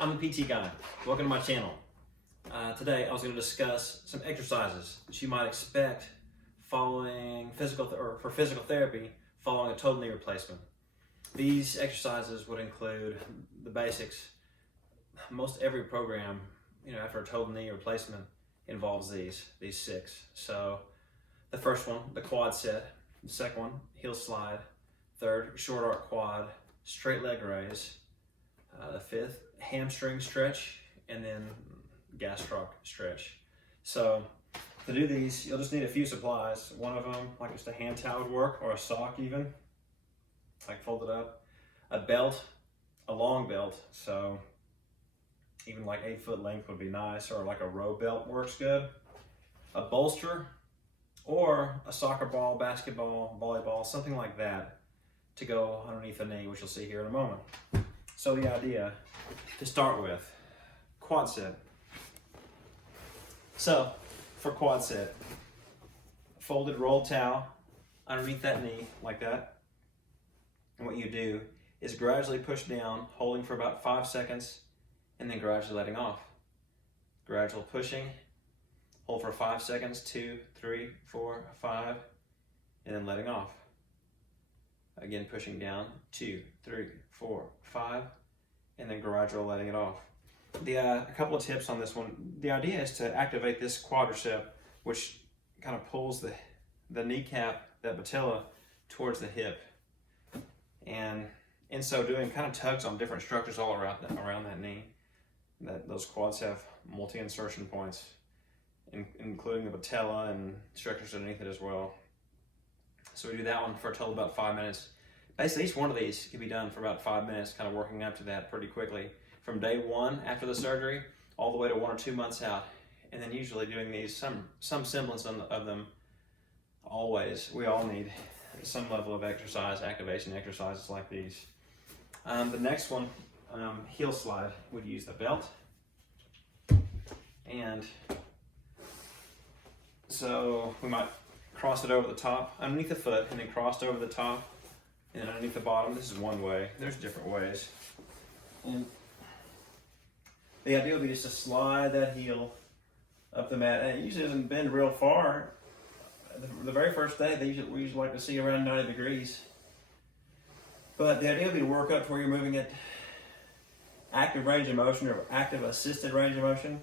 I'm the PT guy. Welcome to my channel. Today I was going to discuss some exercises that you might expect following for physical therapy following a total knee replacement. These exercises would include the basics. Most every program, after a total knee replacement involves these six. So the first one, the quad set. The second one, heel slide. Third, short arc quad, straight leg raise. The fifth, hamstring stretch, and then Gastroc Stretch. So to do these, you'll just need a few supplies. One of them, like just a hand towel would work, or a sock even, like folded up. A belt, a long belt, so even like 8 foot length would be nice, or like a row belt works good. A bolster, or a soccer ball, basketball, volleyball, something like that to go underneath the knee, which you'll see here in a moment. So the idea to start with, quad set. So for quad set, folded rolled towel underneath that knee like that. And what you do is gradually push down, holding for about 5 seconds, and then gradually letting off. Gradual pushing, hold for 5 seconds, 2, 3, 4, 5, and then letting off. Again, pushing down, 2, 3, 4, 5, and then gradual letting it off. A couple of tips on this one. The idea is to activate this quadricep, which kind of pulls the kneecap, that patella, towards the hip. And in so doing, kind of tugs on different structures all around that knee. Those quads have multi-insertion points, including the patella and structures underneath it as well. So we do that one for a total of about 5 minutes. Basically, each one of these can be done for about 5 minutes, kind of working up to that pretty quickly. From day one after the surgery, all the way to 1 or 2 months out. And then usually doing these, some semblance of them always. We all need some level of exercise, activation exercises like these. The next one, heel slide, would use the belt. And so we might cross it over the top, underneath the foot, and then crossed over the top, and then underneath the bottom. This is one way. There's different ways. And the idea would be just to slide that heel up the mat. And it usually doesn't bend real far. The very first day, we usually like to see around 90 degrees. But the idea would be to work up to where you're moving at active range of motion, or active assisted range of motion,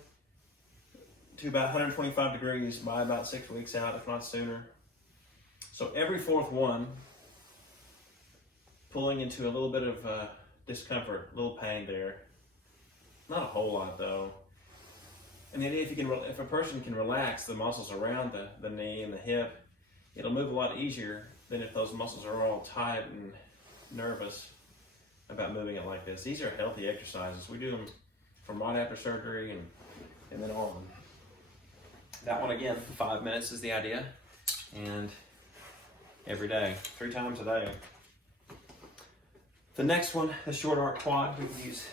to about 125 degrees by about 6 weeks out, if not sooner. So every fourth one, pulling into a little bit of discomfort, a little pain there. Not a whole lot though. And the idea, if a person can relax the muscles around the knee and the hip, it'll move a lot easier than if those muscles are all tight and nervous about moving it like this. These are healthy exercises. We do them from right after surgery and then on. That one again, 5 minutes is the idea, and every day, 3 times a day. The next one, the short arc quad, we can use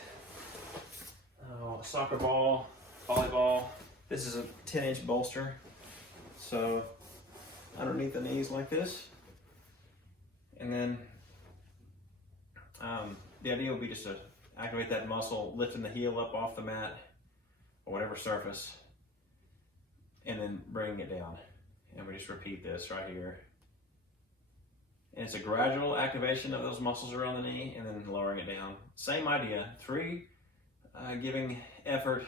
a soccer ball, volleyball. This is a 10-inch bolster, so underneath the knees like this, and then the idea would be just to activate that muscle, lifting the heel up off the mat or whatever surface, and then bringing it down. And we just repeat this right here. And it's a gradual activation of those muscles around the knee and then lowering it down. Same idea, 3 giving effort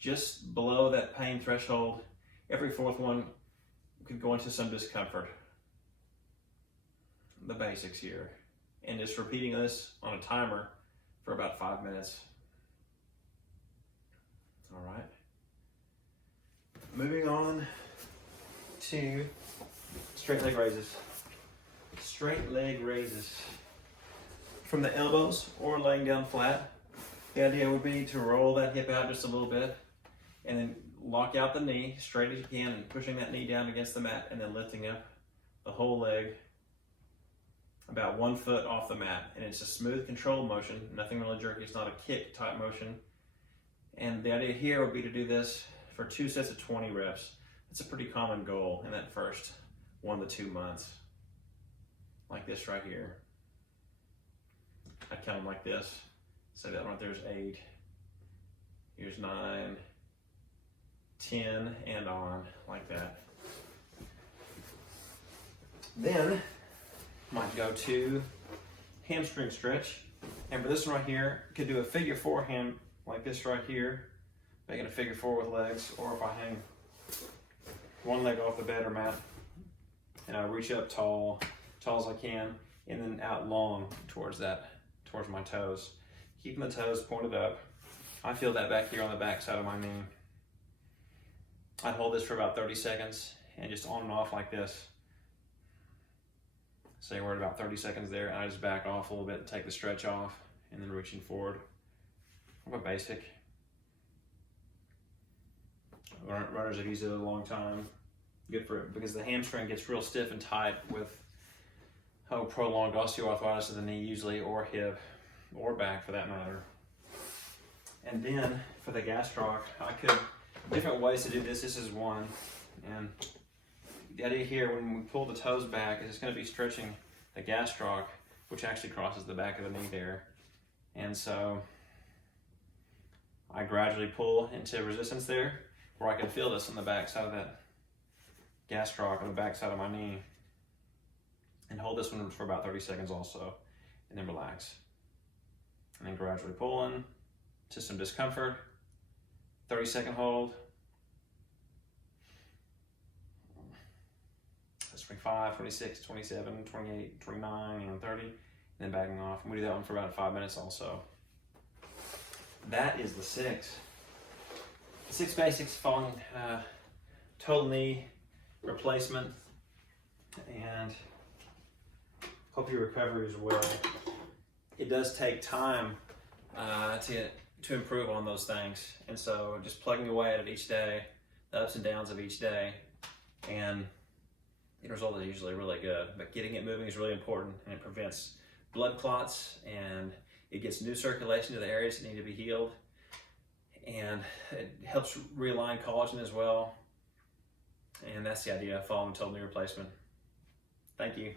just below that pain threshold. Every fourth one could go into some discomfort. The basics here. And just repeating this on a timer for about 5 minutes. All right. Moving on to straight leg raises. Straight leg raises from the elbows or laying down flat. The idea would be to roll that hip out just a little bit and then lock out the knee straight as you can and pushing that knee down against the mat and then lifting up the whole leg about 1 foot off the mat. And it's a smooth, controlled motion, nothing really jerky. It's not a kick type motion. And the idea here would be to do this for 2 sets of 20 reps. It's a pretty common goal in that first 1 to 2 months. Like this right here. I count them like this. So that right there's 8, Here's 9, 10, and on, like that. Then, might go to hamstring stretch. And for this one right here, could do a figure 4 like this right here, making a figure 4 with legs, or if I hang one leg off the bed or mat, and I reach up tall as I can, and then out long towards my toes. Keeping the toes pointed up. I feel that back here on the back side of my knee. I'd hold this for about 30 seconds and just on and off like this. Say we're at about 30 seconds there, and I just back off a little bit and take the stretch off, and then reaching forward. I'm a basic. Runners have used it a long time. Good for it because the hamstring gets real stiff and tight with prolonged osteoarthritis of the knee usually, or hip, or back for that matter. And then for the gastroc, different ways to do this. This is one, and the idea here when we pull the toes back is it's going to be stretching the gastroc, which actually crosses the back of the knee there. And so I gradually pull into resistance there, where I can feel this on the back side of that gastroc on the back side of my knee, and hold this one for about 30 seconds also, and then relax. And then gradually pull in to some discomfort, 30-second hold. That's 25, 26, 27, 28, 29, and 30, and then backing off. And we do that one for about 5 minutes also. That is the 6. The 6 basics following total knee replacement, and hope your recovery is well. It does take time to improve on those things, and so just plugging away at it each day, the ups and downs of each day, and the result is usually really good. But getting it moving is really important, and it prevents blood clots, and it gets new circulation to the areas that need to be healed, and it helps realign collagen as well. And that's the idea of following total knee replacement. Thank you.